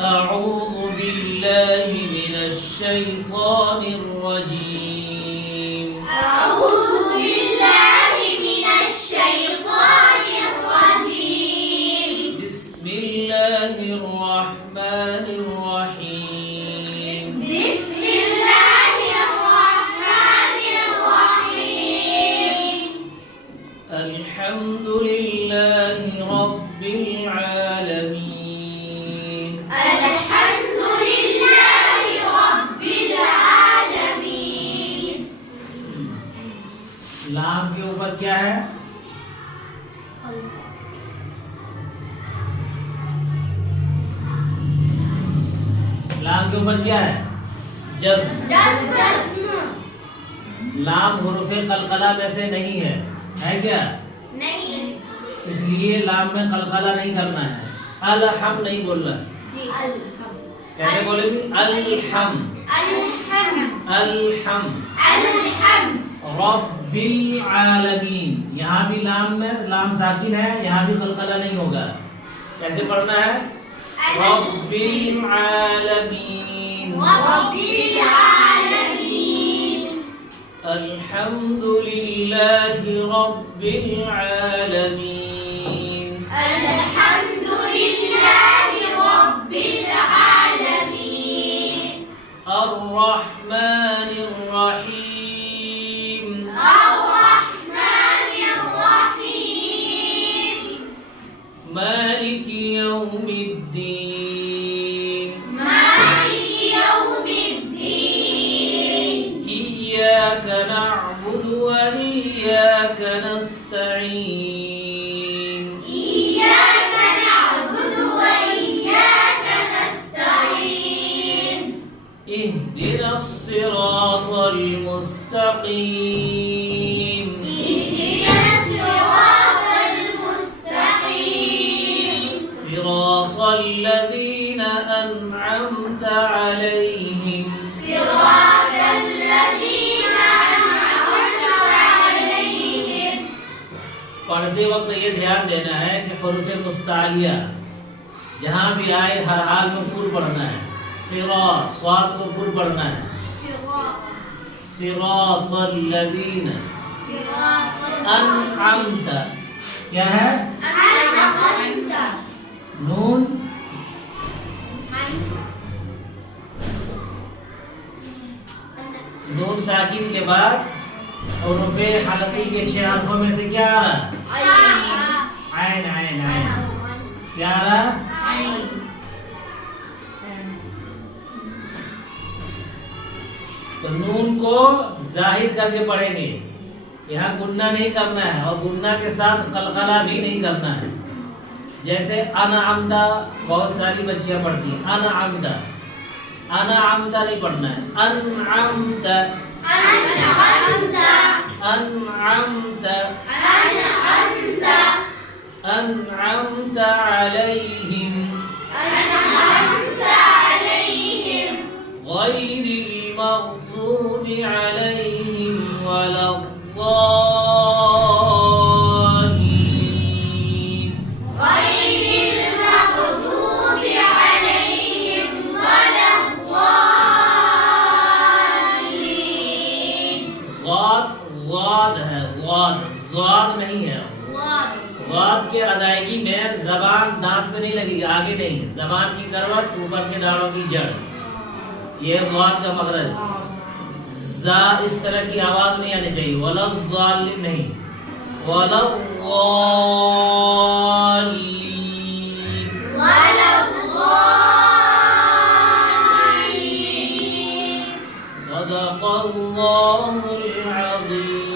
अऊज़ु बिल्लाहि मिनश शैतानिर रजीम। अऊज़ु बिल्लाहि मिनश शैतानिर रजीम। बिस्मिल्लाहिर रहमानिर रहीम। बिस्मिल्लाहिर रहमानिर रहीम। अल्हम्दुलिल्लाहि रब्बिल आलमीन। अल्हम्दुलिल्लाहि रब्बिल आलमीन। लाम के ऊपर क्या है? लाम के ऊपर क्या है? जज्म। लाम हुरूफ़े कलकला में से नहीं है क्या? नहीं। इसलिए लाम में कलकला नहीं करना है। अलहम नहीं बोलना है। जी। कैसे बोलेंगे? अलहम अलहम अलहम रब्बिल आलमीन। यहाँ भी लाम में लाम साकिन है, यहाँ भी कलकला नहीं होगा। कैसे पढ़ना है? रब्बिल आलमीन। रब्बिल आलमीन। अल्हम्दुलिल्लाहि रब्बिल आलमीन। अल्हम्दुलिल्लाहि रब्बिल आलमीन। अर्रहमानिर रहीम। अर्रहमानिर रहीम। मालिकि यौमिद्दीन। मालिकि यौमिद्दीन। इय्याका नअबुदु व इय्याका नस्तईन। इय्याका नअबुदु व इय्याका नस्तईन। इहदिनस सिरातल मुस्तकीम। इहदिनस सिरातल मुस्तकीम। सिरातल लज़ीना अनअमता अलैहिम। सिरातल लज़ीना अनअमता अलैहिम। पढ़ते वक्त ये ध्यान देना है कि हुरूफ़े मुस्तालिया जहाँ भी आए हर हाल में पूर्व पढ़ना है। सिरात स्वाद को पूर्व पढ़ना है। सिरातल लज़ीना अनअमता क्या है? अनअमता। नून नून साकिन के बाद हुरूफ़े हलक़ी के 6 हरफों में से क्या आ रहा? आइन आइन आइन। क्या आ रहा? तो नून को जाहिर करके पढ़ेंगे। यहाँ गुन्ना नहीं करना है और गुन्ना के साथ कलकला भी नहीं करना है। जैसे अनअमदा बहुत सारी बच्चियां पढ़ती हैं। अनअमदा अनअमदा नहीं पढ़ना है। अनअमदा अनअमता। अनअमदा अनअमता। अनअमता अलैहिम अनअमता अलैहिम। गैरिल मग़ज़ूबि अलैहिम वलद्दाल्लीन। गैरिल मग़ज़ूबि अलैहिम वलद्दाल्लीन। ज़ाद है ज़ाद नहीं है। ज़ाद के अदायगी में जबान दांत पे नहीं लगेगी, आगे नहीं। जबान की करवट ऊपर के दाढ़ों की जड़, ये ज़ाद का मखरज। जा इस तरह की आवाज नहीं आनी चाहिए। वलद्दाल्लीन नहीं, वलद्दाल्लीन। वलद्दाल्लीन। सदक़ल्लाहुल अज़ीम।